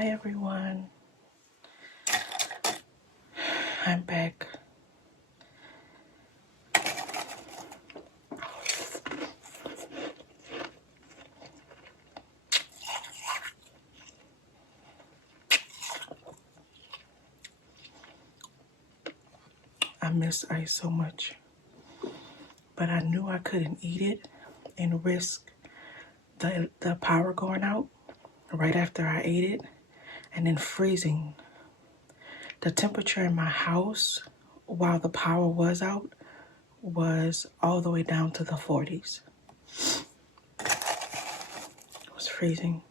Hi everyone, I'm back. I miss ice so much, but I knew I couldn't eat it and risk the power going out right after I ate it and then freezing. The temperature in my house while the power was out was all the way down to the 40s. It was freezing.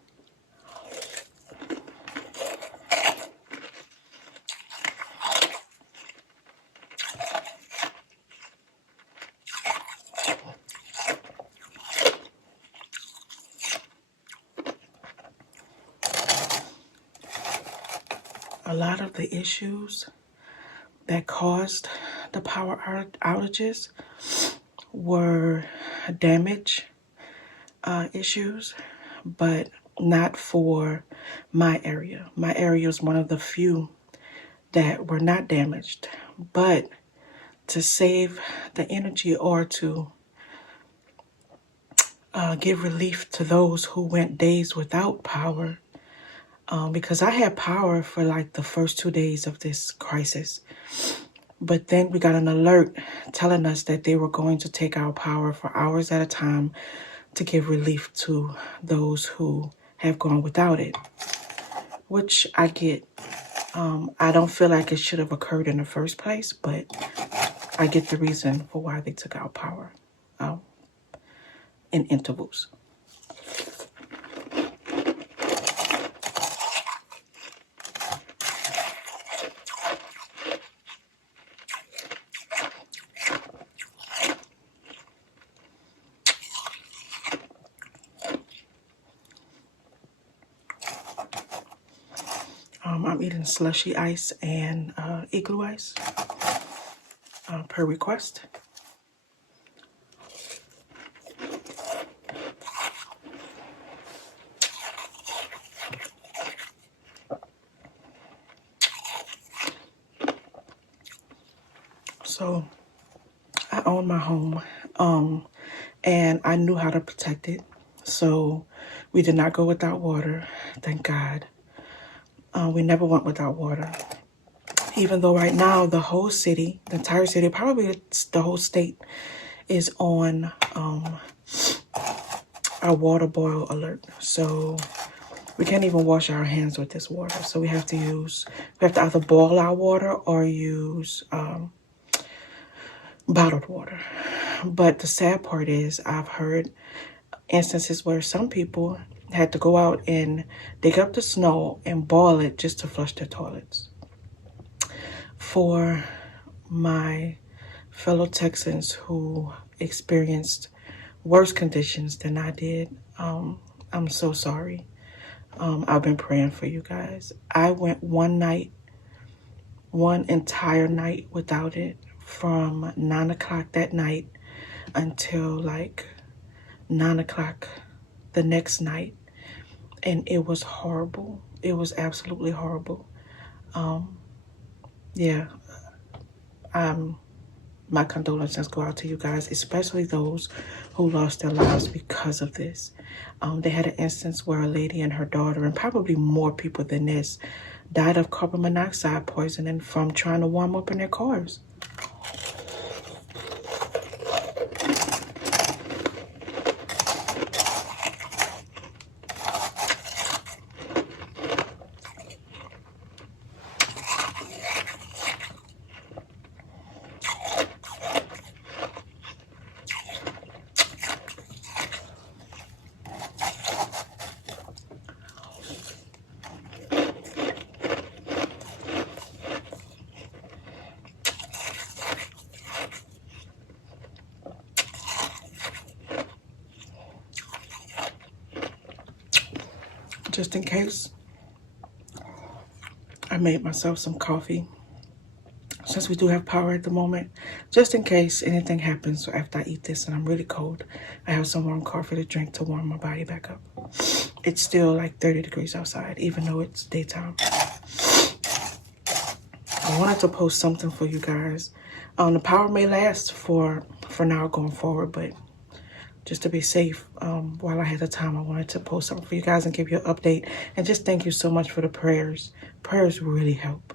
A lot of the issues that caused the power outages were damage issues, but not for my area. My area is one of the few that were not damaged. But to save the energy or to give relief to those who went days without power, because I had power for like the first 2 days of this crisis. But then we got an alert telling us that they were going to take our power for hours at a time to give relief to those who have gone without it, which I get. I don't feel like it should have occurred in the first place, but I get the reason for why they took our power in intervals. I'm eating Slushy ice and Igloo ice per request. So I own my home and I knew how to protect it. So we did not go without water, thank God. We never went without water. Even though right now the whole city, the entire city, probably the whole state is on our water boil alert. So we can't even wash our hands with this water. So we have to either boil our water or use bottled water. But the sad part is I've heard instances where some people had to go out and dig up the snow and boil it just to flush their toilets. For my fellow Texans who experienced worse conditions than I did, I'm so sorry. I've been praying for you guys. I went one entire night without it, from 9 o'clock that night until like 9 o'clock the next night. And it was horrible. It was absolutely horrible. My condolences go out to you guys, especially those who lost their lives because of this. They had an instance where a lady and her daughter, and probably more people than this, died of carbon monoxide poisoning from trying to warm up in their cars. Just in case, I made myself some coffee. Since we do have power at the moment, just in case anything happens after I eat this and I'm really cold. I have some warm coffee to drink to warm my body back up. It's still like 30 degrees outside, even though it's daytime. I wanted to post something for you guys. The power may last for now going forward, but just to be safe, while I had the time, I wanted to post something for you guys and give you an update. And just thank you so much for the prayers. Prayers really help.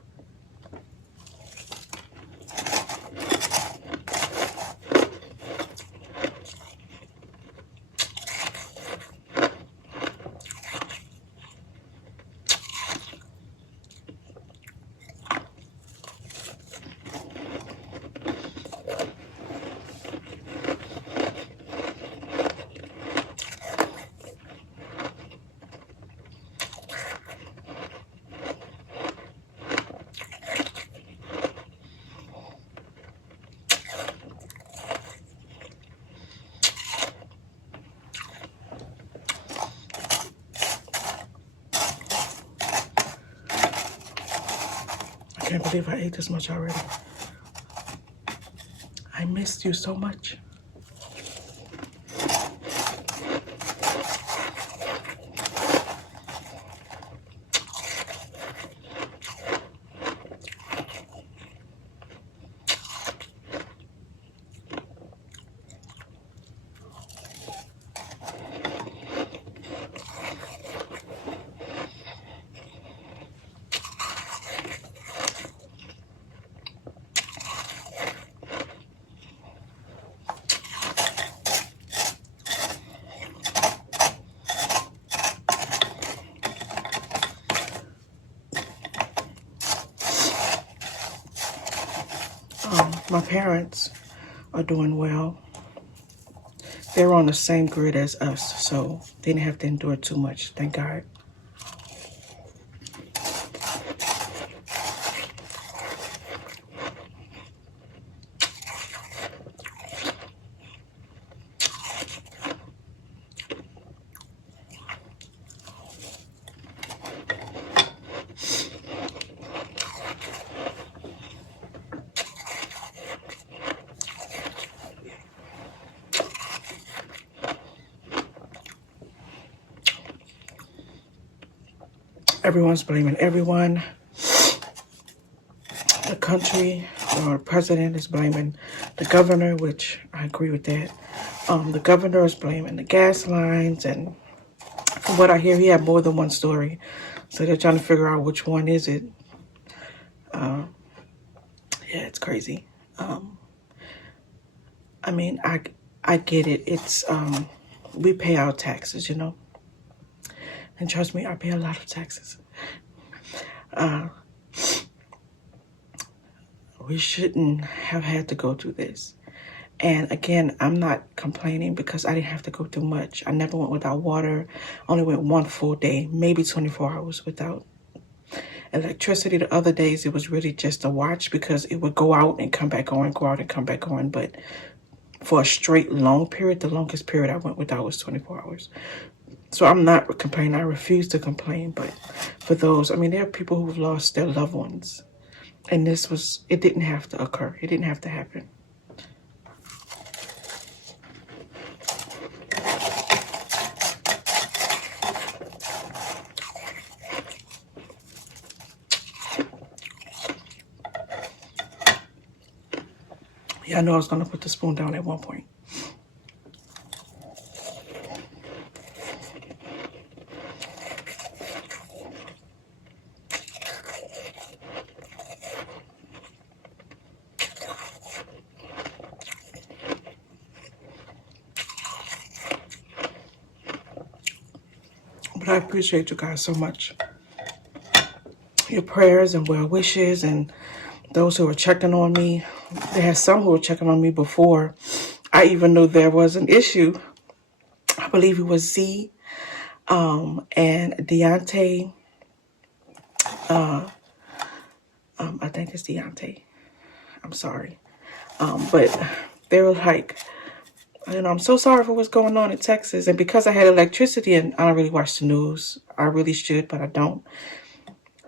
I can't believe I ate this much already. I missed you so much. My parents are doing well. They're on the same grid as us, so they didn't have to endure too much, thank God. Everyone's blaming everyone. The country or the president is blaming the governor, which I agree with that. The governor is blaming the gas lines, and from what I hear, he had more than one story. So they're trying to figure out which one is it. Yeah, it's crazy. I mean, I get it. It's we pay our taxes, you know. And trust me, I pay a lot of taxes. We shouldn't have had to go through this. And again, I'm not complaining because I didn't have to go through much. I never went without water. Only went one full day, maybe 24 hours without electricity. The other days, it was really just a watch because it would go out and come back on, go out and come back on. But for a straight long period, the longest period I went without was 24 hours. So I'm not complaining. I refuse to complain. But for those, I mean, there are people who've lost their loved ones. And it didn't have to occur. It didn't have to happen. Yeah, I know I was going to put the spoon down at one point. But I appreciate you guys so much. Your prayers and well wishes and those who were checking on me. There had some who were checking on me before I even knew there was an issue. I believe it was Z and Deontay. I think it's Deontay. I'm sorry. But they were like, you know, I'm so sorry for what's going on in Texas. And because I had electricity and I don't really watch the news, I really should, but I don't.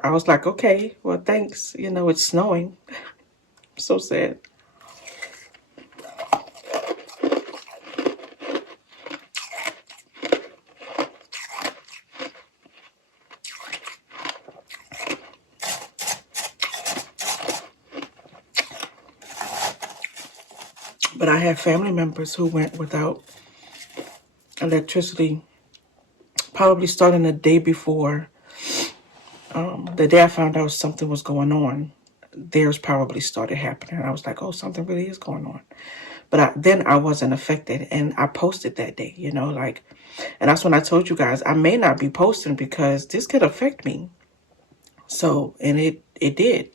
I was like, okay, well, thanks. You know, it's snowing. So sad. But I have family members who went without electricity, probably starting the day before. The day I found out something was going on, theirs probably started happening. I was like, oh, something really is going on. But then I wasn't affected, and I posted that day, like, and that's when I told you guys I may not be posting because this could affect me. So, and it did.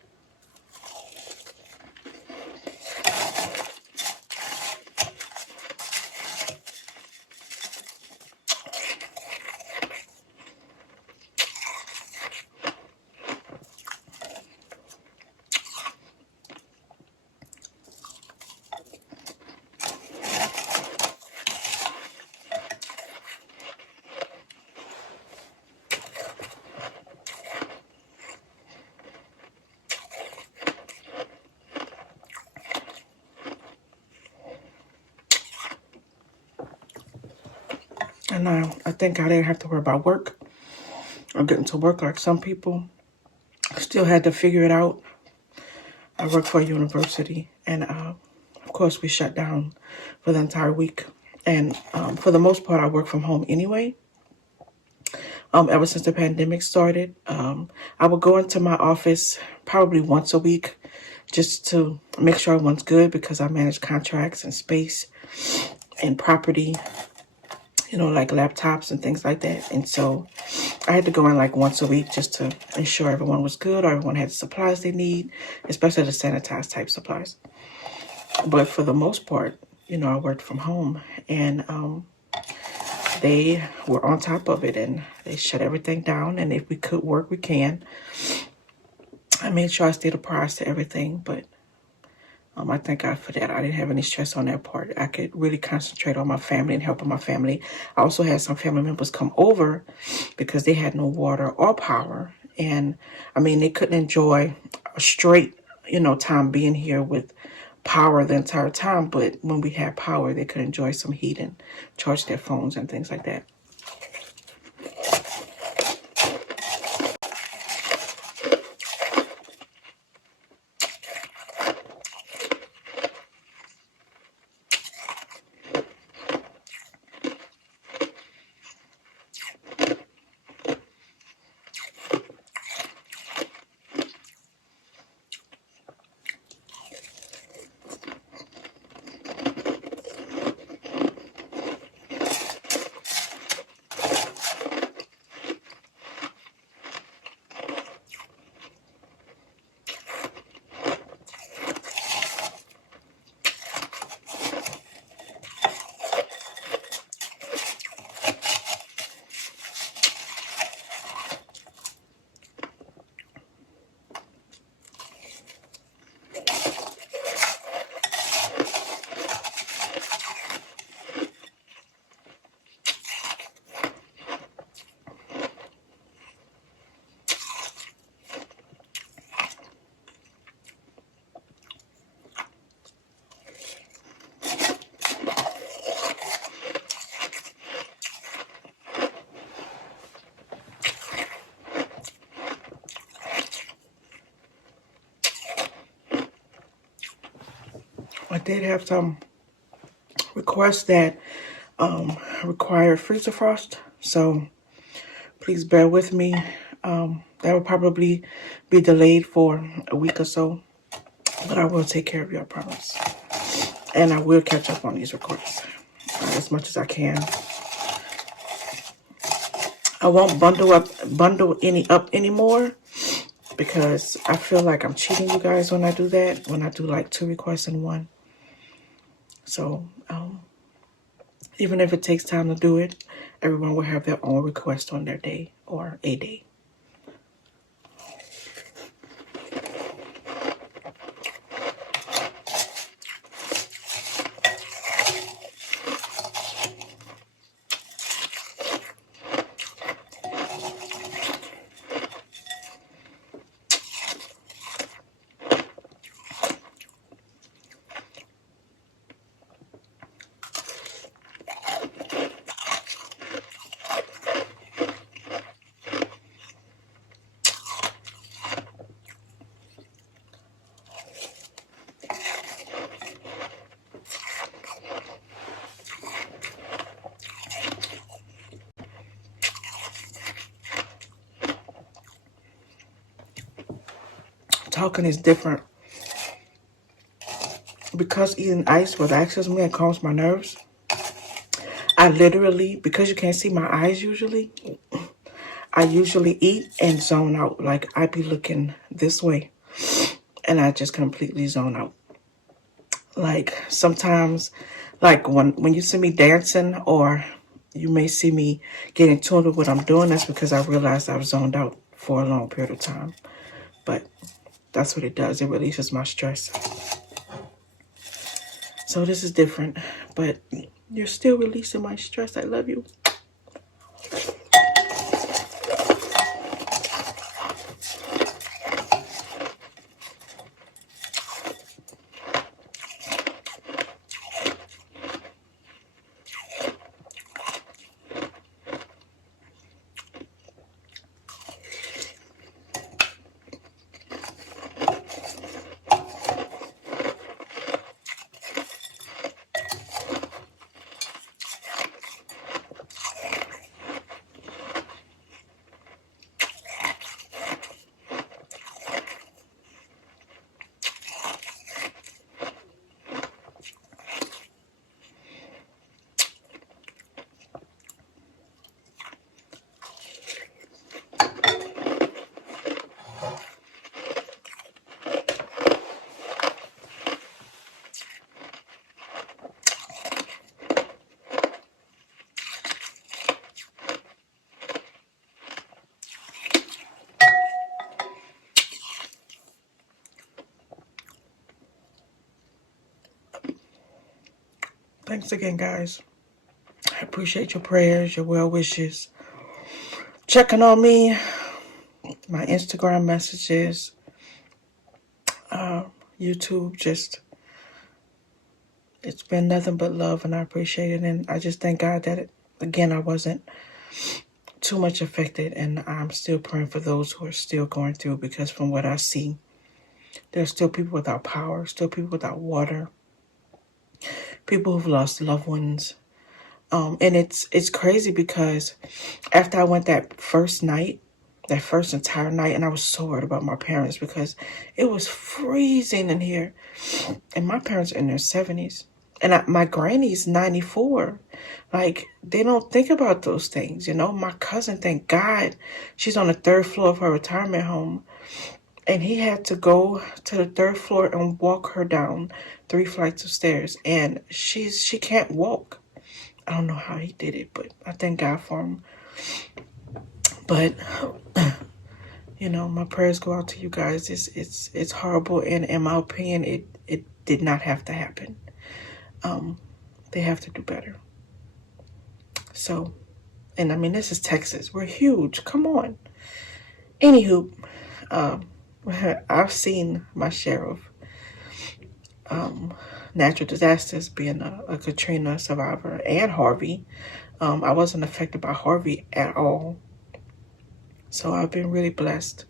And I think I didn't have to worry about work or getting to work like some people. Still had to figure it out. I work for a university, and of course we shut down for the entire week. And for the most part, I work from home anyway. Ever since the pandemic started, I would go into my office probably once a week just to make sure everyone's good because I manage contracts and space and property, like laptops and things like that. And so I had to go in like once a week just to ensure everyone was good or everyone had the supplies they need, especially the sanitized type supplies. But for the most part, I worked from home, and they were on top of it, and they shut everything down. And if we could work, we can. I made sure I stayed apprised to everything, but I thank God for that. I didn't have any stress on that part. I could really concentrate on my family and helping my family. I also had some family members come over because they had no water or power. And I mean, they couldn't enjoy a straight, time being here with power the entire time. But when we had power, they could enjoy some heat and charge their phones and things like that. I did have some requests that require freezer frost, so please bear with me. That will probably be delayed for a week or so, but I will take care of you, I promise. And I will catch up on these requests as much as I can. I won't bundle any up anymore because I feel like I'm cheating you guys when I do that, when I do like 2 requests in one. So even if it takes time to do it, everyone will have their own request on their day or a day. talking is different. Because eating ice relaxes me and calms my nerves, I literally, because you can't see my eyes usually, I usually eat and zone out. Like, I be looking this way and I just completely zone out. Like, sometimes, like when you see me dancing, or you may see me getting tuned with what I'm doing, that's because I realized I've zoned out for a long period of time. But that's what it does. It releases my stress. So this is different, but you're still releasing my stress. I love you. Thanks again, guys. I appreciate your prayers, your well wishes, checking on me, my Instagram messages, YouTube. Just, it's been nothing but love, and I appreciate it. And I just thank God that, again, I wasn't too much affected, and I'm still praying for those who are still going through, because from what I see, there's still people without power, still people without water, people who've lost loved ones. And it's crazy because after I went that first entire night, and I was so worried about my parents because it was freezing in here, and my parents are in their 70s, and my granny's 94. Like, they don't think about those things, you know. My cousin, thank God, she's on the 3rd floor of her retirement home, and he had to go to the 3rd floor and walk her down 3 flights of stairs, and she can't walk. I don't know how he did it, but I thank God for him. But you know, my prayers go out to you guys. It's horrible, and in my opinion, it did not have to happen. They have to do better. So, and I mean, this is Texas. We're huge. Come on. Anywho, I've seen my share of natural disasters, being a Katrina survivor and Harvey. I wasn't affected by Harvey at all. So I've been really blessed,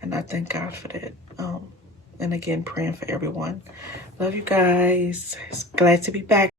and I thank God for that. And again, praying for everyone. Love you guys. Glad to be back.